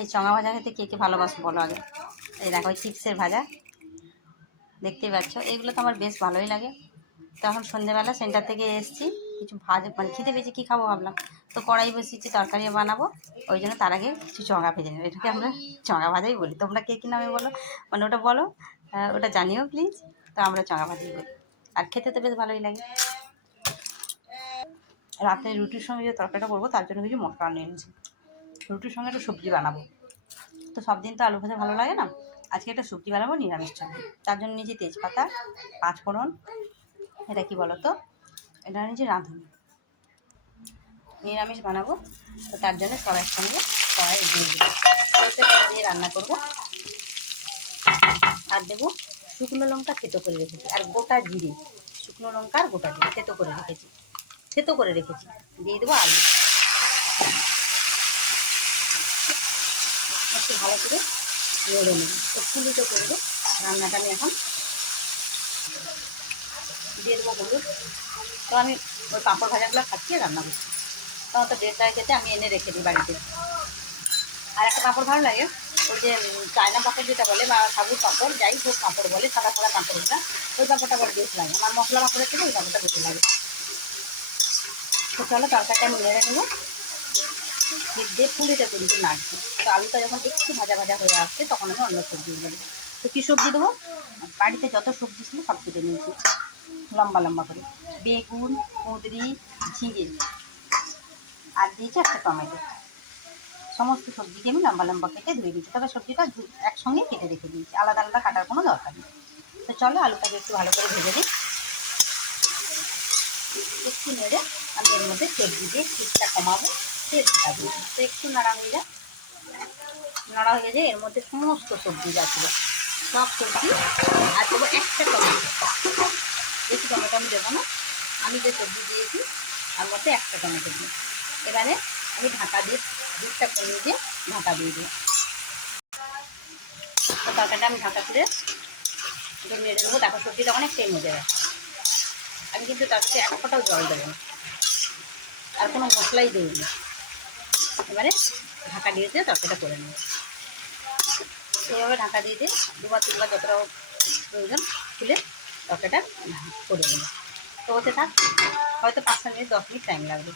এই চঙা ভাজা খেতে কে কে ভালোবাসো বলো আগে। এই দেখো ওই চিপসের ভাজা দেখতেই পাচ্ছ, এইগুলো তো আমার বেশ ভালোই লাগে। তো এখন সন্ধ্যেবেলা সেন্টার থেকে এসেছি, কিছু মানে খেতে পেয়েছি, কী খাবো ভাবলাম, তো কড়াই বসিয়েছি তরকারি বানাবো, ওই জন্য তার আগে কিছু চঙা ভেজে নেবো। এটাকে আমরা চঙা ভাজাই বলি, তোমরা কে কী নামে বলো মানে ওটা বলো, ওটা জানিও প্লিজ। তো আমরা চঙা ভাজাই বলি, আর খেতে তো বেশ ভালোই লাগে। রাতে রুটির সঙ্গে যে তরকারিটা করবো তার জন্য কিছু মশলা নিয়ে নিয়েছি, রুটির সঙ্গে একটু সবজি বানাবো। তো সব দিন তো আলু ভাজা ভালো লাগে না, আজকে একটা সবজি বানাবো নিরামিষ সবজি। তার জন্য নিয়েছি তেজপাতা, পাঁচফোড়ন, এটা কি বলো তো, এটা নিয়েছি রাঁধুনি, নিরামিষ বানাবো। তো তার জন্য সব একসঙ্গে কড়াই দিয়ে দেবো, দিয়ে রান্না করবো। আর দেবো শুকনো লঙ্কা থেতো করে রেখেছি, আর গোটা জিরে, শুকনো লঙ্কা আর গোটা জিরে থেতো করে রেখেছি, দিয়ে দেবো আলু। একটু ভালো করে নেড়ে নেব, একটু করবো রান্নাটা। আমি এখন দিয়ে দেবো হলুদ। তো আমি ওই পাঁপড় ভাজাগুলো খাচ্ছি রান্না করছি, তখন তো দেড় টাকা খেতে আমি এনে রেখে দিই বাড়িতে। আর একটা পাঁপড় ভালো লাগে, ওই যে চায়না পাঁপড় যেটা বলে, বা সাবুর পাঁপড়, যাই হোক পাঁপড় বলে, সাদা সাদা পাঁপড়টা, ওই পাঁপড়টা বড় বেশ লাগে আমার, মশলা পাঁপড়ের থেকে ওই পাঁপড়টা বেশি লাগে। তো চলো তরকারিটা আমি নেড়ে নেবো, দিয়ে পুলিটা কিন্তু নাড়ছি। তো আলুটা যখন একটু ভাজা ভাজা হয়ে আসছে তখন আমি অন্য সবজি দেবো। তো কী সবজি দেবো, বাড়িতে যত সবজি ছিল সব কেটে নিয়েছি লম্বা লম্বা করে, বেগুন, কুঁদরি, ঝিঙে, আর দিয়েছি একটা টমেটো। সমস্ত সবজিকে আমি লম্বা লম্বা কেটে ধুয়ে দিয়েছি, তবে সবজিটা একসঙ্গে কেটে রেখে দিয়েছি, আলাদা আলাদা কাটার কোনো দরকার নেই। তো চলো আলুটাকে একটু ভালো করে ভেজে দিই, একটু নেড়ে আমি এর মধ্যে সবজি দিয়ে চিপটা কমাবো, তেলটা দিয়ে দিই। তো একটু নাড়া হয়ে যায়, নাড়া হয়ে যায়, এর মধ্যে সমস্ত সবজি যাচ্ছিলো, সব সবজি, আর দেবো একটা টমেটো, বেশি টমেটো আমি দেবো না, আমি যে সবজি দিয়েছি তার মধ্যে একটা টমেটো দিই। এবারে আমি ঢাকা দিয়ে দুধটা কমিয়ে দিয়ে ঢাকা দিয়ে দিই। তো তরকারিটা আমি ঢাকা করে একটু নেড়ে দেবো, দেখো সবজিটা অনেকটাই মজে গেছে। আমি কিন্তু তার সাথে এক ফোঁটাও জল দেবো না, আর কোনো মশলাই দিইনি। এবারে ঢাকা দিয়ে দিয়ে তরকারিটা করে নেব, এইভাবে ঢাকা দিয়ে দিয়ে দুবার তিনবার যতটা প্রয়োজন খুলে তরকারিটা করে নেব। তো হতে থাক, হয়তো 5 মিনিট 10 মিনিট টাইম লাগবে।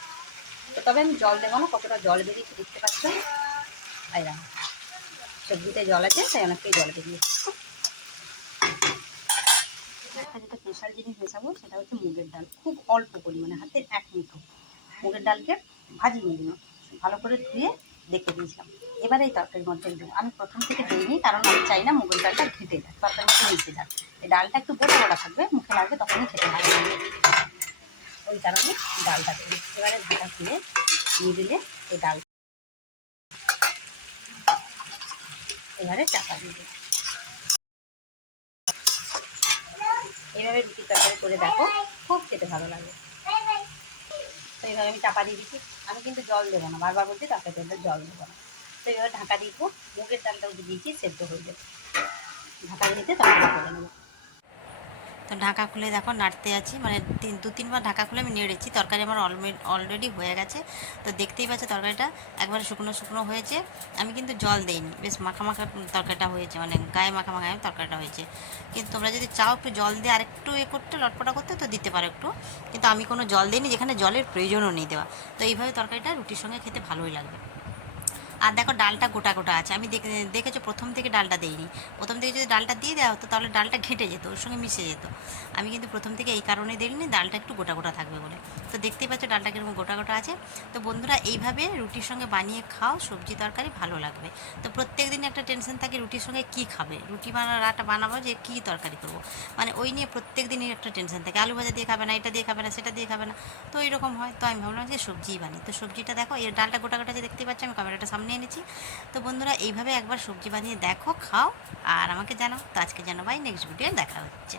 তো তবে আমি জল দেবো না, কতটা জল বেরিয়েছে দেখতে পাচ্ছ, তাই না, সবজিতে জল আছে তাই অনেকটাই জল বেরিয়েছে। একটা যেটা স্পেশাল জিনিস মেশাবো সেটা হচ্ছে মুগের ডাল, খুব অল্প পরিমাণে, হাতে 1 মুঠো মুগের ডালকে ভাজিয়ে নিয়ে ভালো করে ধুয়ে রেখে দিয়েছিলাম। এবারে এই তরকারির মধ্যে দেবো, আমি প্রথম থেকে দিইনি কারণ আমি চাই না মুগের ডালটা ঘেটে যায়, তরকারির মধ্যে মিশে যায়। এই ডালটা একটু গোটা গোটা থাকবে, মুখে লাগবে তখনই খেতে ভালো লাগবে, ওই কারণে ডালটা দেবো। এবারে ঢাকা খুলে দিয়ে দিলে এই ডাল, এবারে চাপা দিয়ে দেবো। এইভাবে রুটি তরকারি করে দেখো, খুব খেতে ভালো লাগে। তো এইভাবে আমি চাপা দিয়ে দিচ্ছি, আমি কিন্তু জল দেবো না, বারবার বলছি তরকারিতে জল দেবো না। তো এইভাবে ঢাকা দিব, মুগের ডালটাও দিয়েছি সেদ্ধ হয়ে যাবে, ঢাকা দিয়ে তরকারি করে নেবো। তো ঢাকা খুলে দেখো নাড়তে আছি, মানে 2-3বার ঢাকা খুলে আমি নেড়েছি, তরকারি আমার অলরেডি হয়ে গেছে। তো দেখতেই পাচ্ছ তরকারিটা একবারে শুকনো শুকনো হয়েছে, আমি কিন্তু জল দেইনি, বেশ মাখা মাখা তরকারিটা হয়েছে, মানে গায়ে মাখা মাখা তরকারিটা হয়েছে। কিন্তু তোমরা যদি চাও একটু জল দিয়ে আরেকটু করতে লটপটা করতে তো দিতে পারো একটু, কিন্তু আমি কোনো জল দিইনি, যেখানে জলের প্রয়োজনও নেই দেওয়া। তো এইভাবে তরকারিটা রুটির সঙ্গে খেতে ভালোই লাগবে। আর দেখো ডালটা গোটা গোটা আছে, আমি দেখেছো প্রথম থেকে ডালটা দিইনি, প্রথম থেকে যদি ডালটা দিয়ে দেওয়া হতো তাহলে ডালটা ঘেটে যেত, ওর সঙ্গে মিশে যেত। আমি কিন্তু প্রথম থেকে এই কারণে দিইনি, ডালটা একটু গোটা গোটা থাকবে বলে। তো দেখতেই পাচ্ছ ডালটা কীরকম গোটা গোটা আছে। তো বন্ধুরা এইভাবে রুটির সঙ্গে বানিয়ে খাও, সবজি তরকারি ভালো লাগবে। তো প্রত্যেক দিন একটা টেনশন থাকে রুটির সঙ্গে কী খাবে, রুটি বানাটা বানাবো যে কী তরকারি করবো, মানে ওই নিয়ে প্রত্যেক দিনই একটা টেনশন থাকে, আলু ভাজা দিয়ে খাবে না, এটা দিয়ে খাবে না, সেটা দিয়ে খাবে না, তো এইরকম হয়। তো আমি ভাবলাম যে সবজিই বানি। তো সবজিটা দেখো, এর ডালটা গোটা গোটা যে দেখতে পাচ্ছি, আমি ক্যামেরাটা সামনে এনেছি। তো বন্ধুরা এইভাবে একবার সবজি বানিয়ে দেখো, খাও, আর আমাকে জানাও। তো আজকে জানো, বাই, নেক্সট ভিডিও দেখা হচ্ছে।